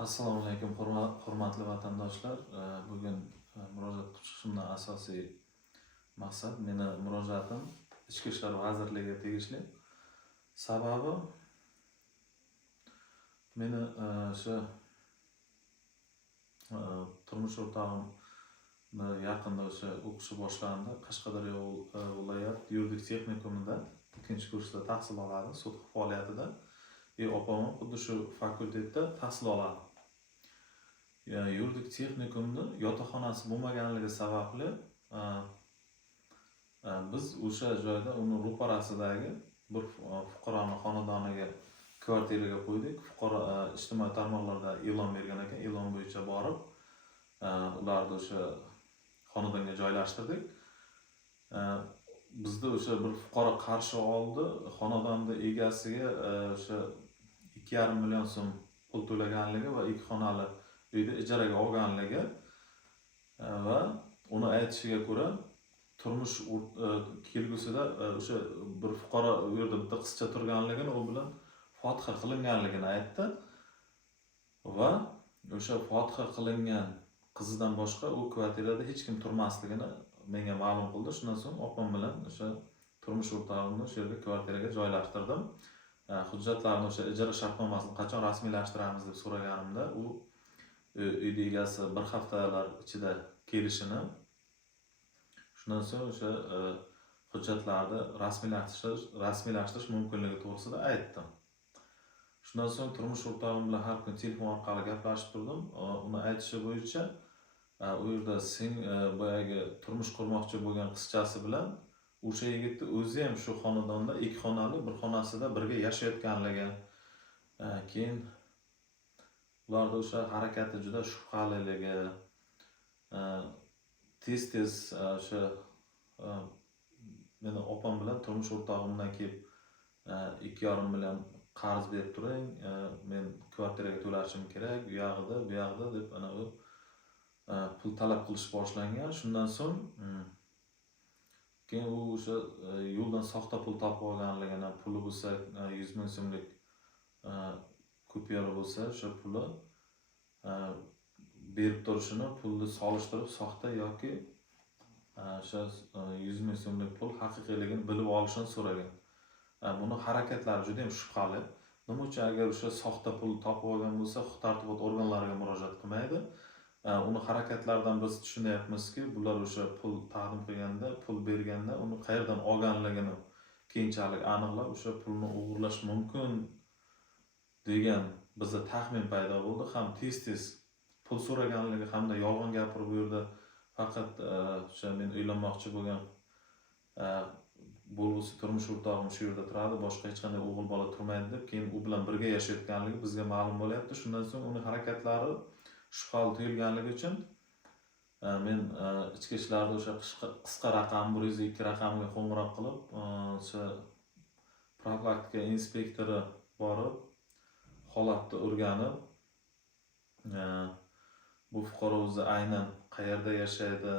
Assalomu alaykum, hurmatli vatandoshlar. Bugun murojaat qilishimning asosiy maqsad meni murojaatim Ichki ishlar vazirligiga tegishli. Sababi meni o'sha turmush o'rtog'imni yaqinda o'sha o'qishi boshlandi. Qashqadaryo viloyat yuridik texnikumida 2-kursda tahsil oladi, sud faoliyatida. Opam xuddi shu fakultetda tahsil oladi. Yuridik texnikumni yotoqxonasi bo'lmaganligi sababli biz o'sha joyda uni ro'parasidagi bir fuqaroni xonadoniga kvartiraga qo'ydik. Fuqaro ijtimoiy tarmoqlarda e'lon bergan ekan. E'lon bo'yicha borib, ularni o'sha xonadonga joylashtirdik. Bizda o'sha bir fuqaro qarshi oldi. Xonadonning egasiga o'sha 2,5 million so'm pul to'laganligi va 2 xonali uyda ijaraga olganligi va uni aytishiga ko'ra turmush kelgusida o'sha bir fuqaro u yerda bitta qizcha turganligini, u bilan fotiha qilinganligini aytdi va o'sha fotiha qilingan qizidan boshqa u kvartirada hech kim turmasligini menga ma'lum qildi. Shundan so'ng opam bilan o'sha turmush o'rtog'imni o'sha yerga kvartiraga joylashtirdim. Hujjatlarni o'sha ijara shartnomasini qachon rasmiylashtiramiz deb so'raganimda, u uyda egasi bir haftalar ichida kelishini, shundan so'ng o'sha hujjatlarni rasmiylashtirish mumkinligi to'g'risida aytdim. Shundan so'ng turmush o'rtog'im bilan har kun telefon orqali gaplashib turdim. Uni aytishi bo'yicha u yerda boyagi turmush qurmoqchi bo'lgan qizchasi bilan o'sha yigitni o'zi ham shu xonadonda 2 xonali bir xonasida birga yashayotganligi, keyin ularda o'sha harakati juda shubhaliligi, tez o'sha meni opam bilan turmush o'rtog'imdan kelib 2,5 million qarz berib turing, men kvartiraga to'lashim kerak, bu yoqda deb ana u pul talab qilish boshlangan. Shundan so'ng keyin u o'sha yo'ldan soxta pul topib olganligini, puli bo'lsa 100 ming so'mlik kupyura bo'lsa, o'sha puli berib turishini, pulni solishtirib soxta yoki o'sha 100 ming so'mlik pul haqiqiyligini bilib olishini so'ragan. Buni harakatlari juda ham shubhali. Nima uchun agar o'sha soxta pul topib olgan bo'lsa, huquq-tartibot organlariga murojaat qilmaydi? Uni harakatlaridan biz tushunyapmizki, bular o'sha pul taqdim qilganda, pul berganda uni qayerdan olganligini keyinchalik aniqlab, o'sha pulni o'g'irlash mumkin degan bizda taxmin paydo bo'ldi. Ham tez pul so'raganligi hamda yolg'on gapirib, bu yerda faqat o'sha men uylanmoqchi bo'lgan bo'lg'usi turmush o'rtog'im shu yerda turadi, boshqa hech qanday o'g'il bola turmaydi deb, keyin u bilan birga yashayotganligi bizga ma'lum bo'lyapti. Shundan so'ng uni harakatlari shubhali tuyulganligi uchun men ichki ishlarda o'sha qisqa raqam 102 raqamiga qo'ng'iroq qilib, o'sha profilaktika inspektori borib, holatni o'rganib, bu fuqaro o'zi aynan qayerda yashaydi,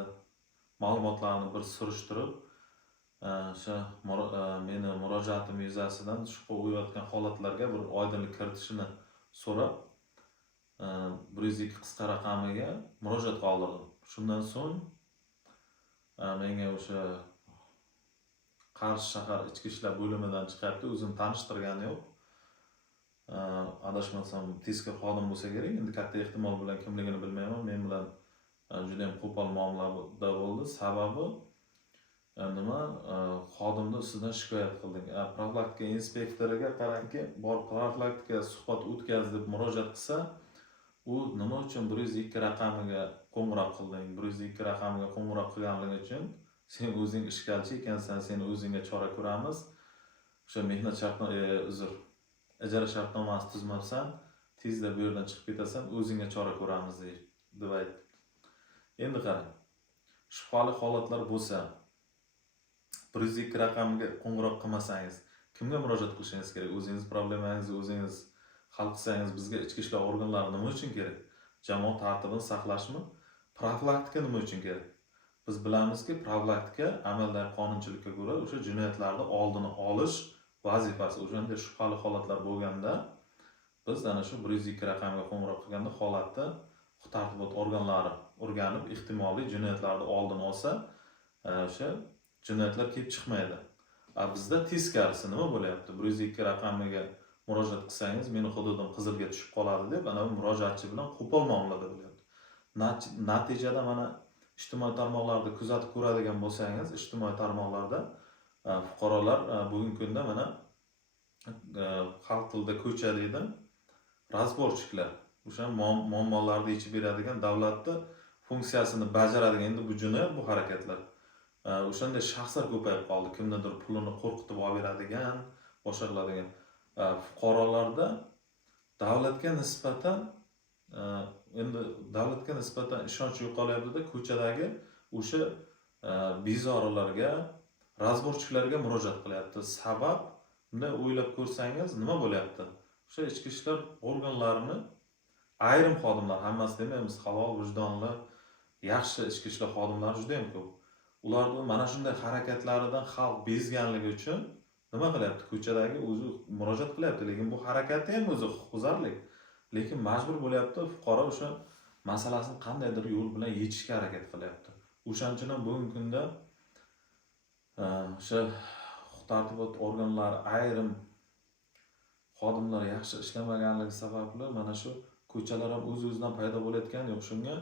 ma'lumotlarni bir surishtirib, o'sha meni murojaatim yuzasidan shubha uyg'otgan holatlarga bir oydinlik kiritishini so'rab 102 qisqa raqamiga murojaat qoldirdim. Shundan so'ng menga o'sha Qarshi shahar ichki ishlar bo'limidan chiqyapti, o'zini tanishtirgani yo'q. Adashmasam tezkor xodim bo'lsa kerak. Endi katta ehtimol bilan kimligini bilmayman. Men bilan juda ham qo'pol muomalada bo'ldi. Sababi nima? Xodimni ustidan shikoyat qildik. Profilaktika inspektoriga qarangki, bor profilaktika suhbat o'tkaz deb murojaat qilsa, u nima uchun 102 raqamiga qo'ng'iroq qilding? 102 raqamiga qo'ng'iroq qilganligi uchun sen o'zing ishgalchi ekansan, seni o'zingga chora ko'ramiz. O'sha mehnat ijara shartnomasini tuzmabsan, tezda bu yerdan chiqib ketasan, o'zingga chora ko'ramiz deb aytdi. Endi qarang, shubhali holatlar bo'lsa, 102 raqamiga qo'ng'iroq qilmasangiz, kimga murojaat qilishingiz kerak? O'zingiz problemangizni o'zingiz hal qilsangiz, bizga ichki ishlar organlari nima uchun kerak? Jamoat tartibini saqlashmi? Profilaktika nima uchun kerak? Biz bilamizki, profilaktika amaldagi qonunchilikka ko'ra o'sha jinoyatlarni oldini olish vazifasi. O'shanda shubhali holatlar bo'lganda biz ana shu 102 raqamga qo'ng'iroq qilganda holatda huquq-tartibot organlari o'rganib, ehtimoliy jinoyatlarni oldini olsa, o'sha jinoyatlar kelib chiqmaydi. Bizda teskarisi nima bo'lyapti? 102 raqamiga murojaat qilsangiz, meni hududim Qizilga tushib qoladi deb, ana bu murojaatchi bilan qo'pol muomalada bo'lyapti. Natijada mana ijtimoiy tarmoqlarda kuzatib ko'radigan bo'lsangiz, ijtimoiy tarmoqlarda fuqarolar bugungi kunda mana xalq tilida ko'cha deydi, razborchiklar, o'sha muammolarni yechib beradigan davlatni funksiyasini bajaradigan, endi bu jinoyat bu harakatlar. O'shanday shaxslar ko'payib qoldi. Kimnidir pulini qo'rqitib olib beradigan, boshqa qiladigan. Fuqarolarda davlatga nisbatan ishonch yo'qolyapti-da, ko'chadagi o'sha bezorilarga, razborchiklarga murojaat qilyapti. Sabab bunday o'ylab ko'rsangiz nima bo'lyapti? O'sha ichki ishlar organlarini ayrim xodimlar, hammasi demaymiz, halol, vijdonli, yaxshi ichki ishlar xodimlari juda ham ko'p. Ularning mana shunday harakatlaridan xalq bezganligi uchun nima qilyapti? Ko'chadagi o'zi murojaat qilyapti, lekin bu harakati ham o'zi huquqbuzarlik. Lekin majbur bo'lyapti, fuqaro o'sha masalasini qandaydir yo'l bilan yechishga harakat qilyapti. O'shaning uchun ham bugungi kunda o'sha huquq-tartibot organlari ayrim xodimlar yaxshi ishlamaganligi sababli mana shu ko'chalar ham o'z-o'zidan paydo bo'layotgani yo'q. Shunga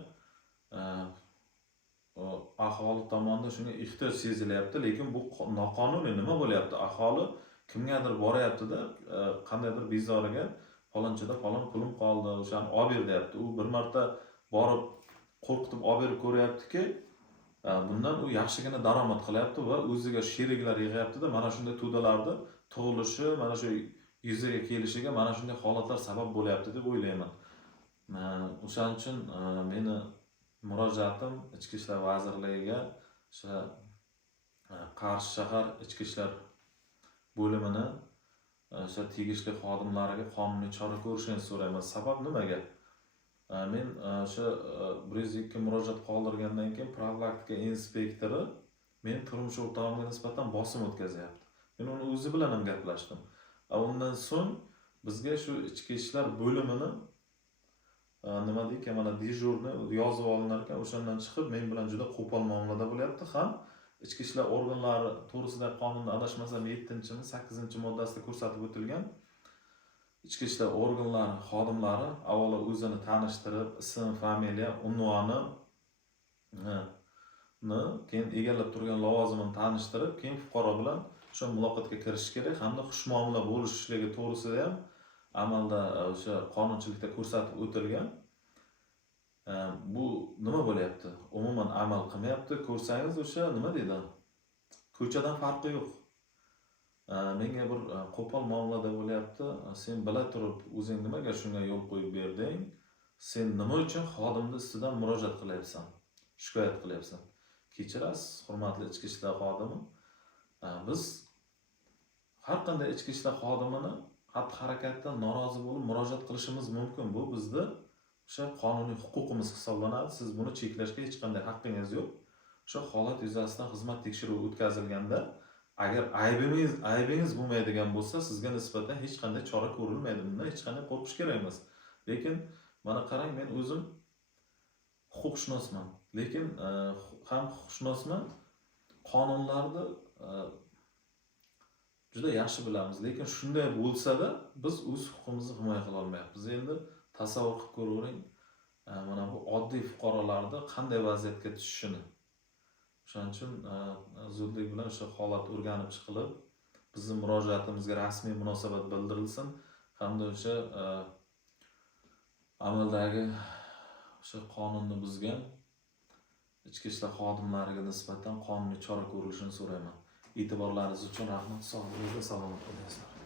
aholi tomonidan shunga ehtiyoj sezilyapti, lekin bu noqonuniy. Nima bo'lyapti? Aholi kimgadir boryapti-da, qandaydir bezoriga falonchada falon pulim qoldi, o'shani olib ber deyapti. U bir marta borib qo'rqitib olib berib ko'ryaptiki, bundan u yaxshigina daromad qilyapti va o'ziga sheriklar yig'yapti-da, mana shunday to'dalarni tug'ilishi, mana shu yuzaga kelishiga mana shunday holatlar sabab bo'lyapti deb o'ylayman. O'shaning uchun meni murojaatim Ichki ishlar vazirligiga, o'sha Qarshi shahar ichki ishlar bo'limini o'sha tegishli xodimlariga qonuniy chora ko'rishni so'rayman. Sabab nimaga? Men o'sha 102 murojaat qoldirgandan keyin profilaktika inspektori men turmush o'rtog'imga nisbatan bosim o'tkazyapti. Men uni o'zi bilan ham gaplashdim. Undan so'ng bizga shu ichki ishlar bo'limini nima deyki, mana dejurni yozib olinar ekan, o'shandan chiqib men bilan juda qo'pol muomalada bo'lyapti. Ham ichki ishlar organlari to'g'risidagi qonunda adashmasam 7-mi, 8-moddasida ko'rsatib o'tilgan. Ichki ishlar organlari xodimlari avvalo o'zini tanishtirib, ism, familiya, unvoni keyin egallab turgan lavozimini tanishtirib, keyin fuqaro bilan o'sha muloqotga kirish kerak hamda xushmuomala bo'lishligi to'g'risida ham amalda o'sha qonunchilikda ko'rsatib o'tilgan. Bu nima bo'lyapti? Umuman amal qilmayapti. Ko'rsangiz o'sha nima deydi? Ko'chadan farqi yo'q. Menga bir qo'pol muomalada bo'lyapti. Sen bila turib o'zing nimaga shunga yo'l qo'yib berding? Sen nima uchun xodimni ustidan murojaat qilyapsan? Shikoyat qilyapsan? Kechirasiz, hurmatli ichki ishlar xodimi. Biz har qanday ichki ishlar xodimini xatti-harakatdan norozi bo'lib murojaat qilishimiz mumkin. Bu bizda o'sha qonuniy huquqimiz hisoblanadi. Siz buni cheklashga hech qanday haqqingiz yo'q. O'sha holat yuzasidan xizmat tekshiruvi o'tkazilganda, agar aybingiz bo'lmaydigan bo'lsa, sizga nisbatan hech qanday chora ko'rilmaydi. Bundan hech qanday qo'rqish kerak emas. Lekin mana qarang, men o'zim huquqshunosman. Lekin ham huquqshunosman, qonunlarni juda yaxshi bilamiz. Lekin shunday bo'lsa-da, biz o'z huquqimizni himoya qila olmayapmiz. Endi tasavvur qilib ko'ravering, mana bu oddiy fuqarolarning qanday vaziyatga tushishini. O'shaning uchun zudlik bilan o'sha holat o'rganib chiqilib, bizning murojaatimizga rasmiy munosabat bildirilsin hamda o'sha amaldagi o'sha qonunni buzgan ichki ishlar xodimlariga nisbatan qonuniy chora ko'rilishini so'rayman. E'tiborlaringiz uchun rahmat. Sog'lig'ingizga salomat bo'linglar.